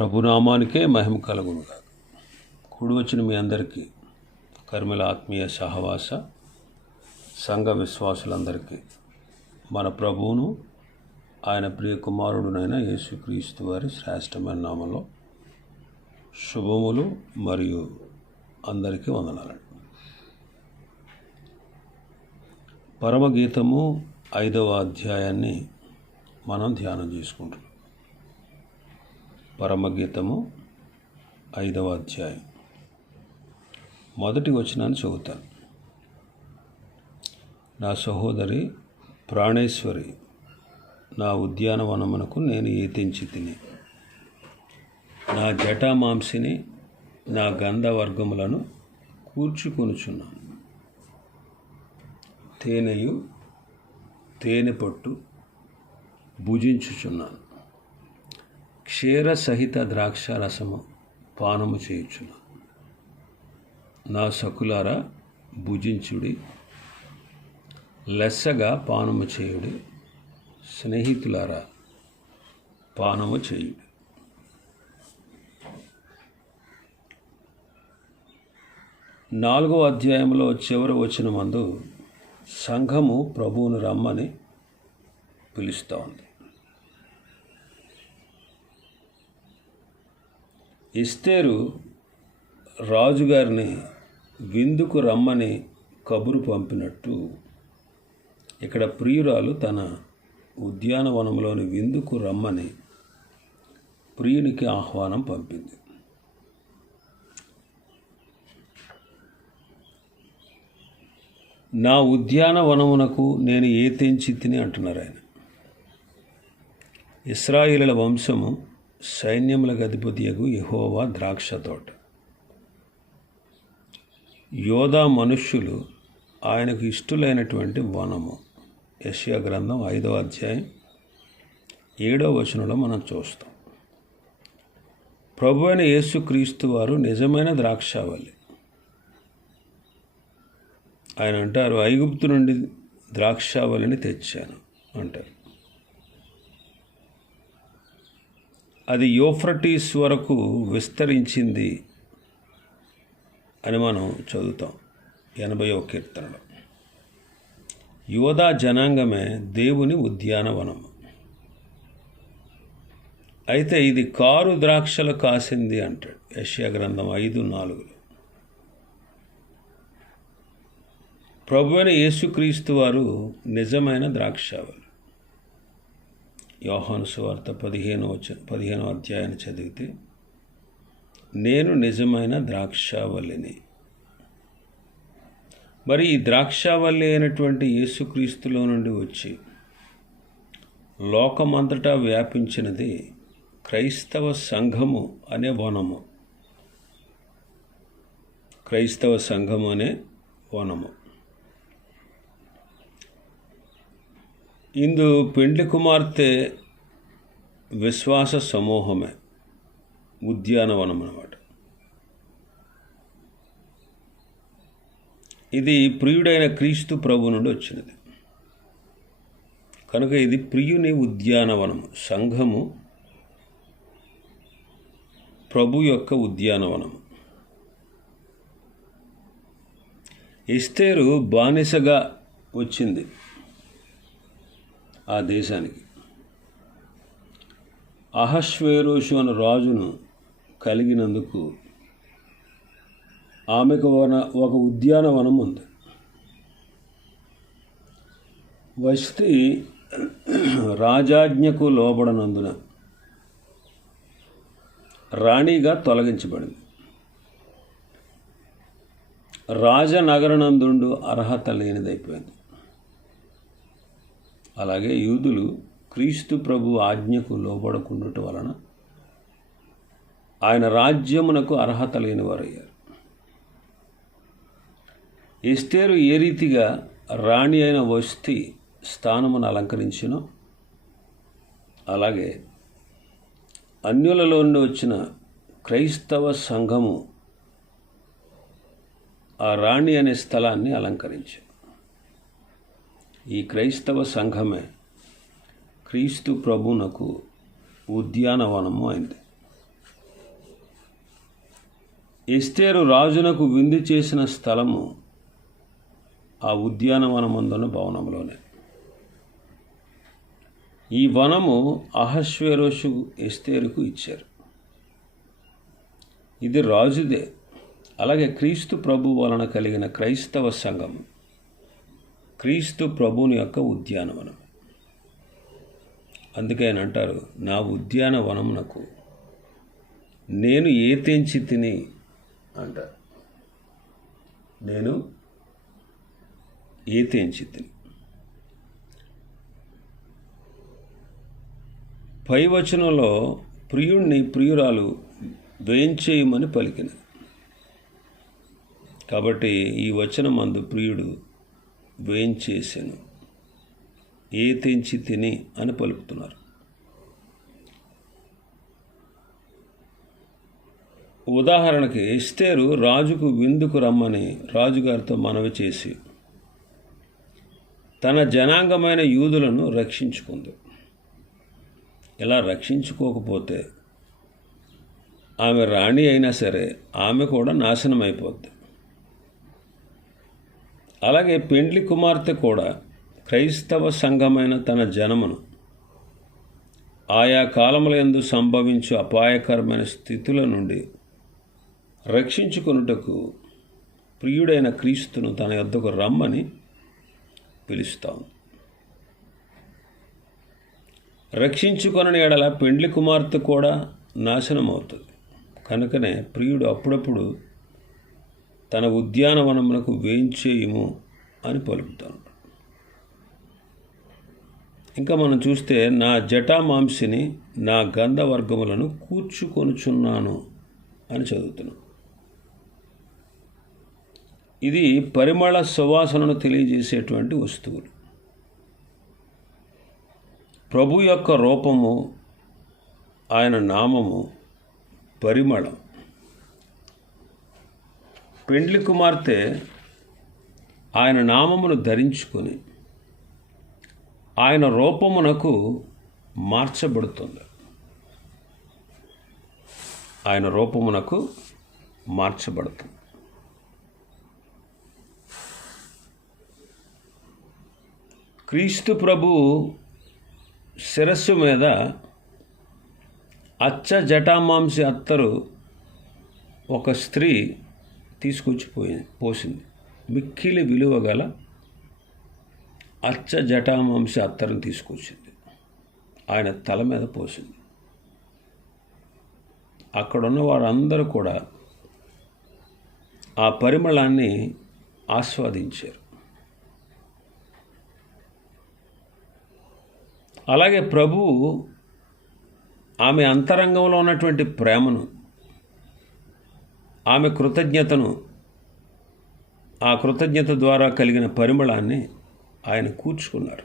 ప్రభునామానికే మహిమ కలుగునుగా కూడి వచ్చిన మీ అందరికీ కర్మిల ఆత్మీయ సహవాస సంఘ విశ్వాసులందరికీ మన ప్రభువును ఆయన ప్రియ కుమారుడునైన యేసుక్రీస్తు వారి శ్రేష్టమైన నామంలో శుభములు మరియు అందరికీ వందనాలండి పరమగీతము ఐదవ అధ్యాయాన్ని మనం ధ్యానం చేసుకుంటున్నాం. పరమగీతము ఐదవ అధ్యాయం. మొదటి వచనాన్ని చదువుతాను. నా సహోదరి ప్రాణేశ్వరి నా ఉద్యానవనమునకు నేను ఈతించి తిని నా జటామాంసిని నా గంధవర్గములను కూర్చుకొనుచున్నాను తేనెయు తేనె పట్టు భుజించుచున్నాను. క్షీర సహిత ద్రాక్ష రసము పానము చేయుచున్నాను నా సకులారా భుజించుడి. లెస్సగా పానము చేయుడి. స్నేహితులారా పానము చేయుడి. నాలుగో అధ్యాయంలో చివరి వచ్చిన మందు సంఘము ప్రభువును రమ్మని పిలుస్తూ ఉంది ఇస్తేరు రాజుగారిని విందుకు రమ్మని కబురు పంపినట్టు. ఇక్కడ ప్రియురాలు తన ఉద్యానవనంలోని విందుకు రమ్మని ప్రియునికి ఆహ్వానం పంపింది. నా ఉద్యానవనమునకు నేను ఏ తెంచి తిని అంటున్నారు ఆయన. ఇస్రాయిల వంశము సైన్యముల అధిపతియగు యహోవా ద్రాక్ష తోట యోధా మనుష్యులు ఆయనకు ఇష్టులైనటువంటి వనము. యశ్యా గ్రంథం ఐదవ అధ్యాయం ఏడవ వచనంలో మనం చూస్తాం. ప్రభు అయిన యేసుక్రీస్తు వారు నిజమైన ద్రాక్షావళి. ఆయన అంటారు ఐగుప్తు నుండి ద్రాక్షావళిని తెచ్చాను అంటారు. అది యోఫ్రటీస్ వరకు విస్తరించింది అని మనం చదువుతాం ఎనభైవ కీర్తనలో. యోధా జనాంగమే దేవుని ఉద్యానవనము. అయితే ఇది కారు ద్రాక్షలు కాసింది అంటాడు యష్యా గ్రంథం ఐదు నాలుగులో. ప్రభు అయిన యేసుక్రీస్తు వారు నిజమైన ద్రాక్షావళి. యోహాను సువార్త పదిహేను పదిహేనో పదిహేను అధ్యాయాన్ని చదివితే నేను నిజమైన ద్రాక్షావల్లిని. మరి ఈ ద్రాక్షావల్లి అయినటువంటి యేసుక్రీస్తులో నుండి వచ్చి లోకమంతటా వ్యాపించినది క్రైస్తవ సంఘము అనే వనము. క్రైస్తవ సంఘము అనే వనము. ఇందు పెండ్లి కుమార్తె విశ్వాస సమూహమే ఉద్యానవనం అన్నమాట ఇది ప్రియుడైన క్రీస్తు ప్రభు నుండి వచ్చినది కనుక ఇది ప్రియుని ఉద్యానవనము సంఘము ప్రభు యొక్క ఉద్యానవనము ఇస్తేరు బానిసగా వచ్చింది ఆ దేశానికి. అహశ్వేరోషు అనే రాజును కలిగినందుకు ఆమెకు వన ఒక ఉద్యానవనం ఉంది. వస్తి రాజాజ్ఞకు లోబడనందున రాణిగా తొలగించబడింది. రాజనగరనందుండు అర్హత లేనిదైపోయింది. అలాగే యూదులు క్రీస్తు ప్రభు ఆజ్ఞకు లోబడకుండుట వలన ఆయన రాజ్యమునకు అర్హత లేనివారయ్యారు. ఎస్తేరు ఏ రీతిగా రాణి అయిన వస్తి స్థానమును అలంకరించినో అలాగే అన్యులలో నుండి వచ్చిన క్రైస్తవ సంఘము ఆ రాణి అనే స్థలాన్ని అలంకరించారు. ఈ క్రైస్తవ సంఘమే క్రీస్తు ప్రభునకు ఉద్యానవనము అయింది. ఎస్తేరు రాజునకు విందు చేసిన స్థలము ఆ ఉద్యానవనమందున్న భవనంలోనే ఈ వనము అహస్వేరోషు ఎస్తేరుకు ఇచ్చారు. ఇది రాజుదే. అలాగే క్రీస్తు ప్రభు వలన కలిగిన క్రైస్తవ సంఘం క్రీస్తు ప్రభుని యొక్క ఉద్యానవనం. అందుకే ఆయన అంటారు నా ఉద్యానవనమునకు నేను ఏ తెంచి తిని అంటారు. నేను ఏ తెంచి తిని. పై వచనంలో ప్రియుణ్ణి ప్రియురాలు వేయించేయమని పలికిన కాబట్టి ఈ వచనం అందు ప్రియుడు వేయించేసెను ఏ తెంచి తిని అని పలుకుతున్నారు. ఉదాహరణకి ఎస్తేరు రాజుకు విందుకు రమ్మని రాజుగారితో మనవి చేసి తన జనాంగమైన యూదులను రక్షించుకుంది. ఇలా రక్షించుకోకపోతే ఆమె రాణి అయినా సరే ఆమె కూడా నాశనం అయిపోద్ది అలాగే పెండ్లి కుమార్తె కూడా క్రైస్తవ సంఘమైన తన జనమును ఆయా కాలములందు సంభవించు అపాయకరమైన స్థితుల నుండి రక్షించుకొనుటకు ప్రియుడైన క్రీస్తును తన యొద్దకు రమ్మని పిలుస్తాం. రక్షించుకొనని ఎడల పెండ్లి కుమార్తె కూడా నాశనం అవుతుంది కనుకనే ప్రియుడు అప్పుడప్పుడు తన ఉద్యానవనమునకు వేయించేయము అని పలుకుతాను. ఇంకా మనం చూస్తే నా జటామాంసిని నా గంధవర్గములను కూర్చుకొనుచున్నాను అని చదువుతున్నాను ఇది పరిమళ సువాసనను తెలియజేసేటువంటి వస్తువులు. ప్రభు యొక్క రూపము ఆయన నామము పరిమళం. పెండ్లి కుమార్తె ఆయన నామమును ధరించుకొని ఆయన రూపమునకు మార్చబడుతుంది. ఆయన రూపమునకు మార్చబడుతుంది. క్రీస్తు ప్రభు శిరస్సు మీద అచ్చ జటామాంసి అత్తరు ఒక స్త్రీ తీసుకొచ్చి పోయింది పోసింది. మిక్కిలి విలువ గల అచ్చ జటామాంస అత్తరం తీసుకొచ్చింది. ఆయన తల మీద పోసింది. అక్కడున్న వారందరూ కూడా ఆ పరిమళాన్ని ఆస్వాదించారు. అలాగే ప్రభు ఆమె అంతరంగంలో ఉన్నటువంటి ప్రేమను ఆమె కృతజ్ఞతను ఆ కృతజ్ఞత ద్వారా కలిగిన పరిమళాన్ని ఆయన కూర్చుకున్నారు.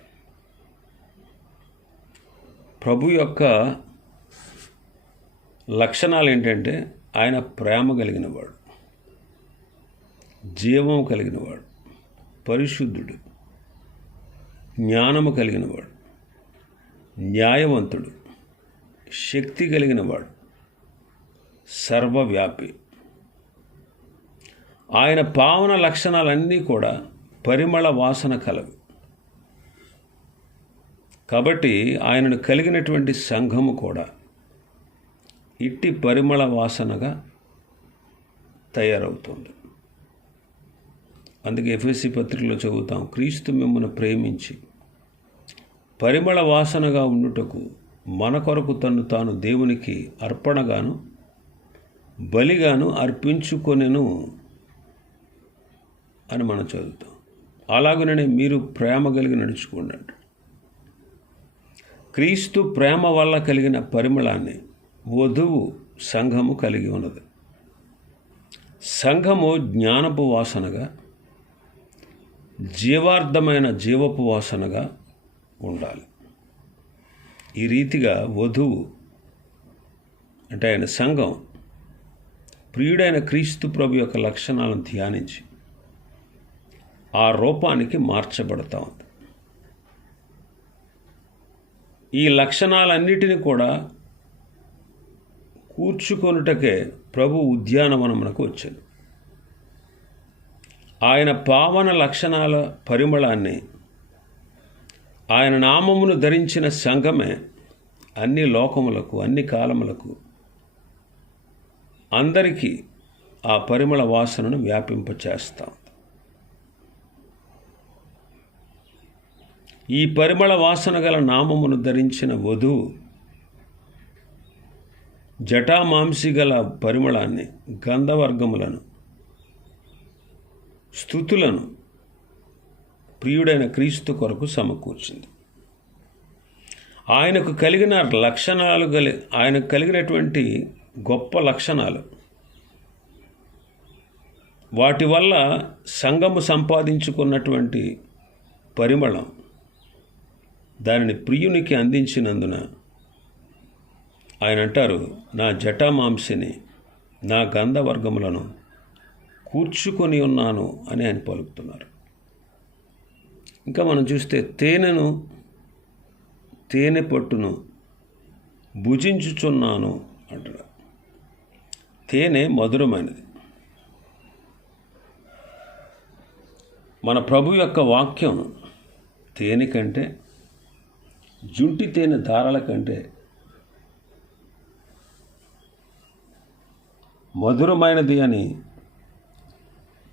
ప్రభు యొక్క లక్షణాలు ఏంటంటే ఆయన ప్రేమ కలిగినవాడు జీవం కలిగినవాడు పరిశుద్ధుడు జ్ఞానము కలిగినవాడు న్యాయవంతుడు శక్తి కలిగినవాడు సర్వవ్యాపి. ఆయన పావన లక్షణాలన్నీ కూడా పరిమళ వాసన కలవి. కాబట్టి ఆయనను కలిగినటువంటి సంఘము కూడా ఇట్టి పరిమళ వాసనగా తయారవుతుంది. అందుకే ఎఫ్ఎస్సి పత్రికలో చదువుతాం క్రీస్తు మిమ్మల్ని ప్రేమించి పరిమళ వాసనగా ఉండుటకు మన కొరకు తను తాను దేవునికి అర్పణగాను బలిగాను అర్పించుకొనెను అని మనం చదువుతాం. అలాగనే మీరు ప్రేమ కలిగి నడుచుకోండి క్రీస్తు ప్రేమ వల్ల కలిగిన పరిమళాన్ని వధువు సంఘము కలిగి ఉన్నది. సంఘము జ్ఞానపు వాసనగా జీవార్థమైన జీవపు వాసనగా ఉండాలి. ఈ రీతిగా వధువు అంటే ఆయన సంఘం ప్రియుడైన క్రీస్తు ప్రభు యొక్క లక్షణాలను ధ్యానించి ఆ రూపానికి మార్చబడతా. ఉంది ఈ లక్షణాలన్నిటిని కూడా కూర్చుకొనుటకే ప్రభు ఉద్యానవనమునకు వచ్చాను ఆయన పావన లక్షణాల పరిమళాన్ని ఆయన నామమును ధరించిన సంఘమే అన్ని లోకములకు అన్ని కాలములకు అందరికీ ఆ పరిమళ వాసనను వ్యాపింపచేస్తాం. ఈ పరిమళ వాసన గల నామమును ధరించిన వధువు జటామాంసి గల పరిమళాన్ని గంధవర్గములను స్థుతులను ప్రియుడైన క్రీస్తు కొరకు సమకూర్చింది. ఆయనకు కలిగిన లక్షణాలు గలి ఆయనకు కలిగినటువంటి గొప్ప లక్షణాలు. వాటి వల్ల సంఘము సంపాదించుకున్నటువంటి పరిమళం దానిని ప్రియునికి అందించినందున ఆయన అంటారు నా జటామాంసిని నా గంధవర్గములను కూర్చుకొని ఉన్నాను అని ఆయన పలుకుతున్నారు. ఇంకా మనం చూస్తే తేనెను తేనె పట్టును భుజించుచున్నాను అంటారు తేనె మధురమైనది. మన ప్రభు యొక్క వాక్యం తేనె కంటే జుంటి తేనె దారాల కంటే మధురమైనది అని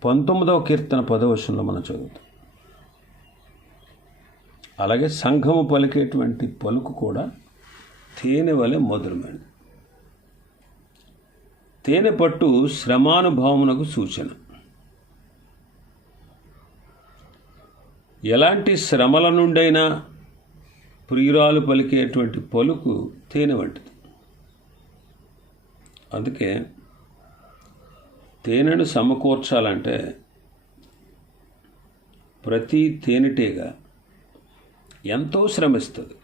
పంతొమ్మిదవ కీర్తన పదవశంలో మనం చదువుతాం. అలాగే సంఘము పలికేటువంటి పలుకు కూడా తేనె వలె మధురమైనది. తేనె పట్టు శ్రమానుభవమునకు సూచన. ఎలాంటి శ్రమల నుండైనా ప్రియురాలు పలికేటువంటి పలుకు తేనె వంటిది. అందుకే తేనెను సమకూర్చాలంటే ప్రతి తేనెటీగ ఎంతో శ్రమిస్తుంది.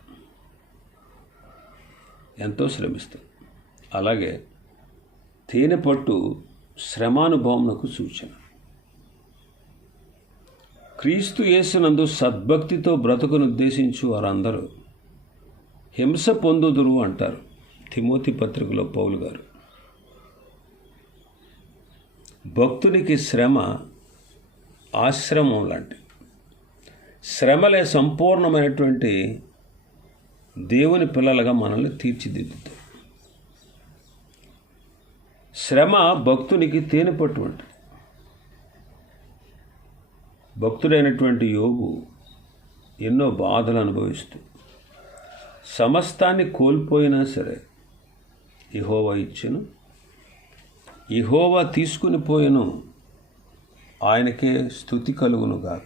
ఎంతో శ్రమిస్తుంది. అలాగే తేనె పట్టు శ్రమానుభవమునకు సూచన. క్రీస్తు యేసునందు సద్భక్తితో బ్రతుకును ఉద్దేశించు వారందరూ హింస పొందుదురు అంటారు. తిమోతి పత్రికలో పౌలు గారు. భక్తునికి శ్రమ ఆశ్రమం లాంటి. శ్రమలే సంపూర్ణమైనటువంటి దేవుని పిల్లలుగా మనల్ని తీర్చిదిద్దుతాయి. శ్రమ భక్తునికి తేనె పట్టు వంటిది భక్తుడైనటువంటి యోగు ఎన్నో బాధలు అనుభవిస్తూ సమస్తాన్ని కోల్పోయినా సరే ఇహోవా ఇచ్చెను. ఇహోవా తీసుకుని పోయెను. ఆయనకే స్థుతి కలుగును కాక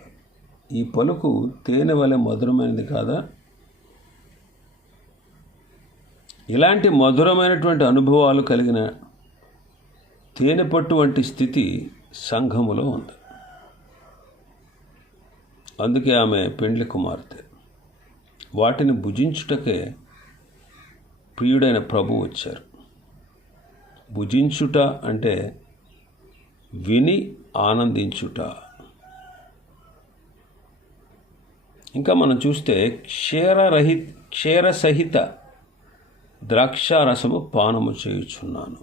ఈ పలుకు తేనె వలె మధురమైనది కాదా? ఇలాంటి మధురమైనటువంటి అనుభవాలు కలిగిన తేనె పట్టు వంటి స్థితి సంఘములో ఉంది. అందుకే ఆమె పెండ్లి కుమార్తె. వాటిని భుజించుటకే ప్రియుడైన ప్రభు వచ్చారు. భుజించుట అంటే విని ఆనందించుట. ఇంకా మనం చూస్తే క్షీరరహి క్షీరసహిత ద్రాక్షారసము పానము చేయుచున్నాను.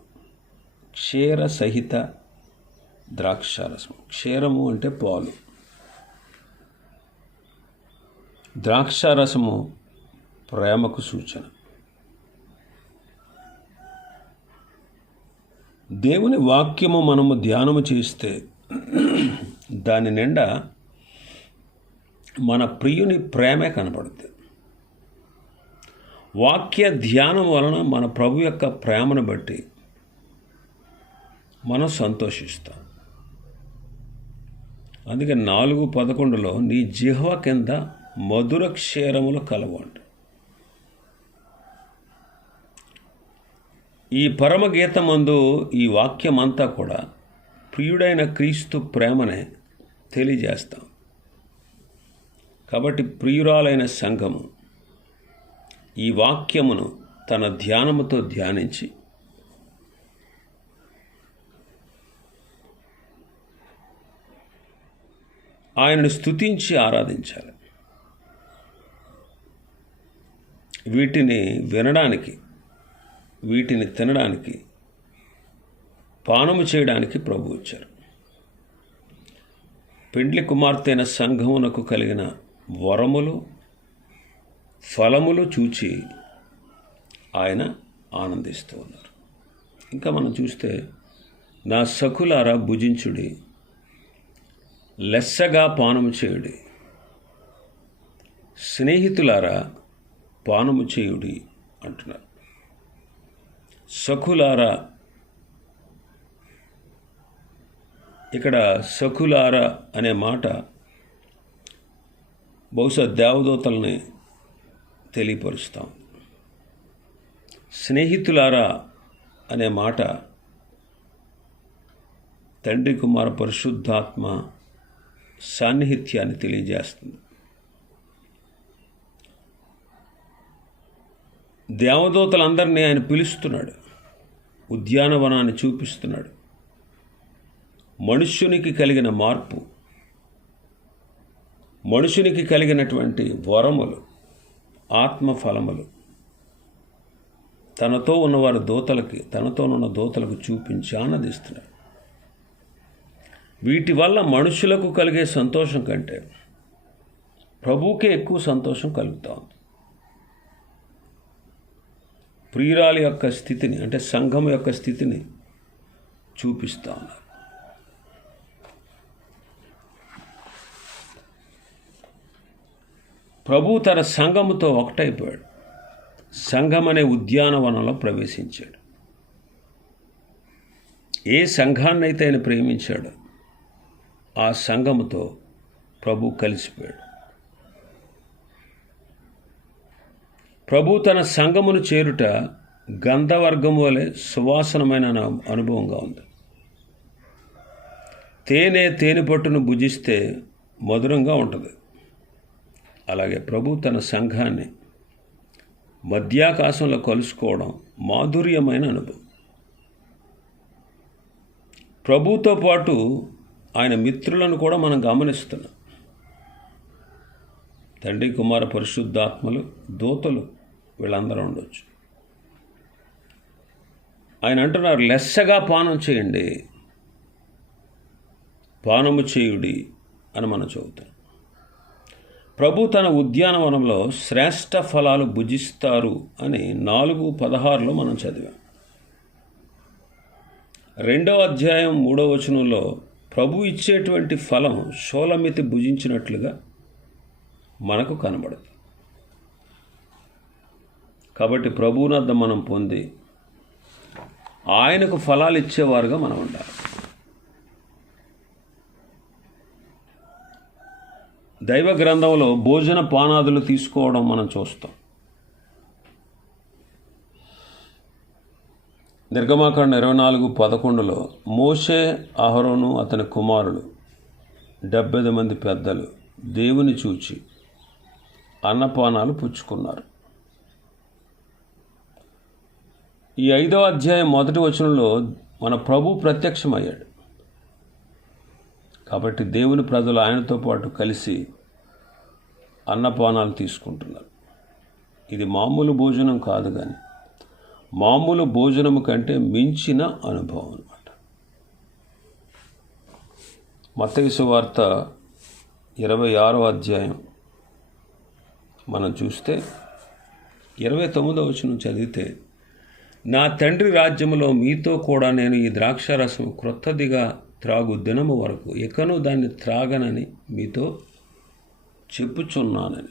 క్షీరసహిత ద్రాక్షారసము. క్షీరము అంటే పాలు. ద్రాక్షారసము ప్రేమకు సూచన. దేవుని వాక్యము మనము ధ్యానము చేస్తే దాని నిండా మన ప్రియుని ప్రేమే కనపడుతుంది వాక్య ధ్యానం వలన మన ప్రభు యొక్క ప్రేమను బట్టి మనం సంతోషిస్తాం. అందుకే నాలుగు పదకొండులో నీ జిహ్వ కింద మధుర క్షీరములు కలవండి. ఈ పరమగీతమందు ఈ వాక్యమంతా కూడా ప్రియుడైన క్రీస్తు ప్రేమనే తెలియజేస్తాం. కాబట్టి ప్రియురాలైన సంఘము ఈ వాక్యమును తన ధ్యానముతో ధ్యానించి ఆయనను స్తుతించి ఆరాధించాలి. వీటిని వినడానికి వీటిని తినడానికి పానము చేయడానికి ప్రభు వచ్చారు. పెండ్లి కుమార్తెన సంఘమునకు కలిగిన వరములు ఫలములు చూచి ఆయన ఆనందిస్తూ ఉన్నారు. ఇంకా మనం చూస్తే నా సకులారా భుజించుడి లెస్సగా పానము చేయుడి. స్నేహితులారా పానము చేయుడి అంటున్నారు. సఖులారా ఇక్కడ సఖులారా అనే మాట బహుశా దేవదూతల్ని తెలియపరుస్తాం. స్నేహితులారా అనే మాట తండ్రి కుమార పరిశుద్ధాత్మ సాన్నిహిత్యాన్ని తెలియజేస్తుంది. దేవదూతలందరినీ ఆయన పిలుస్తున్నాడు. ఉద్యానవనాన్ని చూపిస్తున్నాడు. మనుష్యునికి కలిగిన మార్పు. మనుషునికి కలిగినటువంటి వరములు ఆత్మఫలములు. తనతో ఉన్నవారి దూతలకి తనతో ఉన్న దూతలకు చూపించి ఆనందిస్తున్నాడు. వీటి వల్ల మనుషులకు కలిగే సంతోషం కంటే ప్రభువుకే ఎక్కువ సంతోషం కలుగుతూ ఉంది. ప్రియురాలి యొక్క స్థితిని అంటే సంఘం యొక్క స్థితిని చూపిస్తా ఉన్నారు. ప్రభు తన సంఘముతో ఒకటైపోయాడు. సంఘం అనే ఉద్యానవనంలో ప్రవేశించాడు. ఏ సంఘాన్నైతే ఆయన ప్రేమించాడో ఆ సంఘముతో ప్రభు కలిసిపోయాడు. ప్రభు తన సంఘమును చేరుట గంధవర్గం వలె సువాసనమైన అను- అనుభవంగా ఉంది. తేనె తేనె పట్టును భుజిస్తే మధురంగా ఉంటుంది. అలాగే ప్రభు తన సంఘాన్ని మధ్యాకాశంలో కలుసుకోవడం మాధుర్యమైన అనుభవం. ప్రభుతో పాటు ఆయన మిత్రులను కూడా మనం గమనిస్తున్నాం. తండ్రి కుమార పరిశుద్ధాత్మలు దూతలు వీళ్ళందరూ ఉండొచ్చు. ఆయన అంటున్నారు లెస్సగా పానం చేయండి. పానము చేయుడి అని మనం చదువుతాం ప్రభు తన ఉద్యానవనంలో శ్రేష్ట ఫలాలు భుజిస్తారు అని నాలుగు పదహారులో మనం చదివాం. రెండవ అధ్యాయం మూడవ వచనంలో ప్రభు ఇచ్చేటువంటి ఫలం షోలమితి భుజించినట్లుగా మనకు కనబడదు కాబట్టి ప్రభువునద్ద మనం పొంది ఆయనకు ఫలాలు ఇచ్చేవారుగా మనం ఉండాలి. దైవ గ్రంథంలో భోజన పానాదులు తీసుకోవడం మనం చూస్తాం. నిర్గమాకాండ ఇరవై నాలుగు పదకొండులో మోషే అహరోను అతని కుమారులు డెబ్బై మంది పెద్దలు దేవుని చూచి అన్నపానాలు పుచ్చుకున్నారు. ఈ ఐదవ అధ్యాయం మొదటి వచనంలో మన ప్రభు ప్రత్యక్షమయ్యాడు. కాబట్టి దేవుని ప్రజలు ఆయనతో పాటు కలిసి అన్నపానాలు తీసుకుంటున్నారు. ఇది మామూలు భోజనం కాదు కానీ మామూలు భోజనము కంటే మించిన అనుభవం అనమాట మత్తగిసు వార్త ఇరవై ఆరో అధ్యాయం మనం చూస్తే ఇరవై తొమ్మిదో వచనం చదివితే నా తండ్రి రాజ్యములో మీతో కూడా నేను ఈ ద్రాక్షారసం క్రొత్తదిగా త్రాగు దినము వరకు ఇకను దాన్ని త్రాగనని మీతో చెప్పుచున్నానని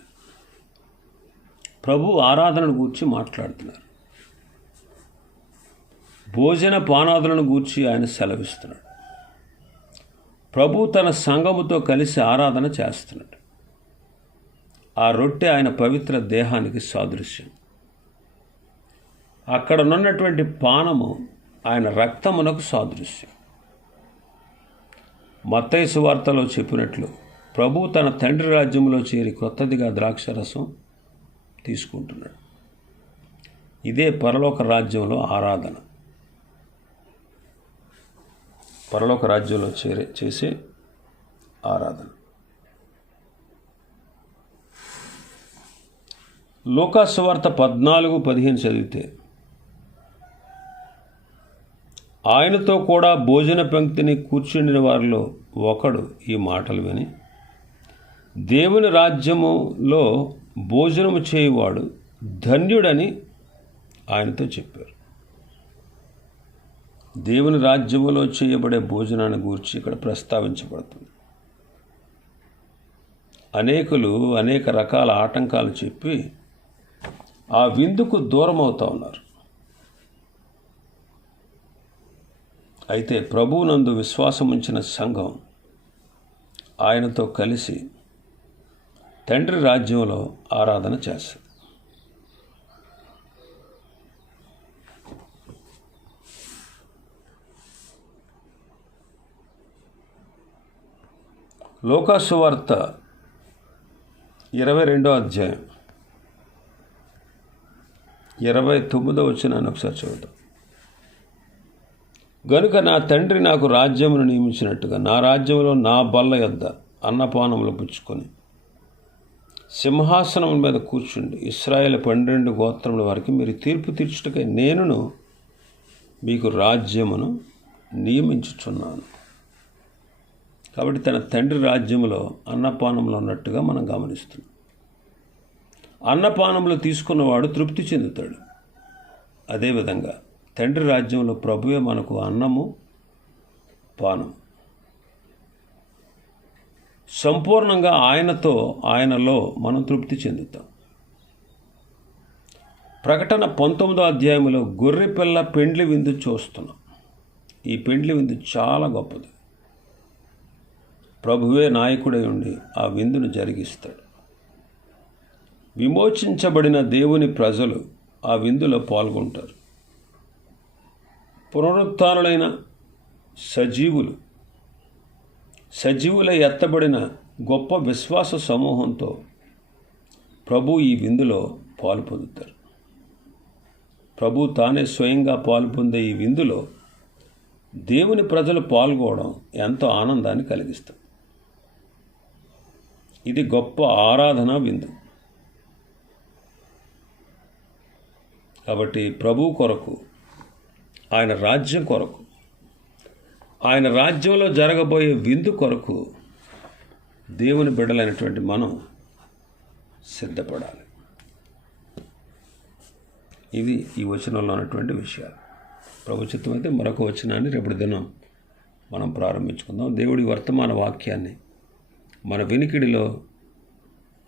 ప్రభు ఆరాధనను గూర్చి మాట్లాడుతున్నారు. భోజన పానాదులను గూర్చి ఆయన సెలవిస్తున్నాడు. ప్రభు తన సంఘముతో కలిసి ఆరాధన చేస్తున్నాడు. ఆ రొట్టె ఆయన పవిత్ర దేహానికి సాదృశ్యం. అక్కడ ఉన్నటువంటి పానము ఆయన రక్తమునకు సాదృశ్యం. మత్తైసు సువార్తలో చెప్పినట్లు ప్రభు తన తండ్రి రాజ్యంలో చేరి కొత్తదిగా ద్రాక్షరసం తీసుకుంటున్నాడు. ఇదే పరలోక రాజ్యంలో ఆరాధన. పరలోక రాజ్యంలో చేరే చేసే ఆరాధన. లోకాసువార్త పద్నాలుగు పదిహేను చదివితే ఆయనతో కూడా భోజన పంక్తిని కూర్చుండిన వారిలో ఒకడు ఈ మాటలు విని దేవుని రాజ్యములో భోజనము చేయువాడు ధన్యుడని ఆయనతో చెప్పారు. దేవుని రాజ్యములో చేయబడే భోజనాన్ని గూర్చి ఇక్కడ ప్రస్తావించబడుతుంది. అనేకులు అనేక రకాల ఆటంకాలు చెప్పి ఆ విందుకు దూరం అవుతా ఉన్నారు. అయితే ప్రభువునందు విశ్వాసం ఉంచిన సంఘం ఆయనతో కలిసి తండ్రి రాజ్యంలో ఆరాధన చేస్తుంది. లోకాసువార్త ఇరవై రెండో అధ్యాయం. ఇరవై తొమ్మిదో వచ్చిన ఒకసారి చూద్దాం. గనుక నా తండ్రి నాకు రాజ్యమును నియమించినట్టుగా నా రాజ్యంలో నా బల్ల యొద్ద అన్నపానములు పుచ్చుకొని సింహాసనం మీద కూర్చుండి ఇస్రాయేల్ పన్నెండు గోత్రముల వారికి మీరు తీర్పు తీర్చుటకై నేనును మీకు రాజ్యమును నియమించుచున్నాను. కాబట్టి తన తండ్రి రాజ్యములో అన్నపానంలో ఉన్నట్టుగా మనం గమనిస్తున్నాం. అన్నపానములు తీసుకున్నవాడు తృప్తి చెందుతాడు. అదేవిధంగా తండ్రి రాజ్యంలో ప్రభువే మనకు అన్నము పానం సంపూర్ణంగా ఆయనతో ఆయనలో మనం తృప్తి చెందుతాం. ప్రకటన పంతొమ్మిదో అధ్యాయంలో గొర్రెపిల్ల పెండ్లి విందు చూస్తున్నాం. ఈ పెండ్లి విందు చాలా గొప్పది. ప్రభువే నాయకుడై ఉండి ఆ విందును జరిగిస్తాడు. విమోచించబడిన దేవుని ప్రజలు ఆ విందులో పాల్గొంటారు. పునరుత్నులైన సజీవులు సజీవుల ఎత్తబడిన గొప్ప విశ్వాస సమూహంతో ప్రభు ఈ విందులో పాలు పొందుతారు. ప్రభు తానే స్వయంగా పాలు పొందే ఈ విందులో దేవుని ప్రజలు పాల్గొనడం ఎంతో ఆనందాన్ని కలిగిస్తుంది. ఇది గొప్ప ఆరాధన విందు. కాబట్టి ప్రభు కొరకు ఆయన రాజ్యం కొరకు. ఆయన రాజ్యంలో జరగబోయే విందు కొరకు దేవుని బిడ్డలైనటువంటి మనం సిద్ధపడాలి. ఇది ఈ వచనంలో ఉన్నటువంటి విషయాలు. ప్రభుత్వం అయితే మరొక వచనాన్ని రేపటి దినం మనం ప్రారంభించుకుందాం. దేవుడి వర్తమాన వాక్యాన్ని మన వినికిడిలో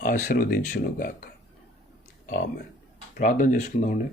ఆశీర్వదించునుగాక. ఆమె ప్రార్థన చేసుకుందామండి.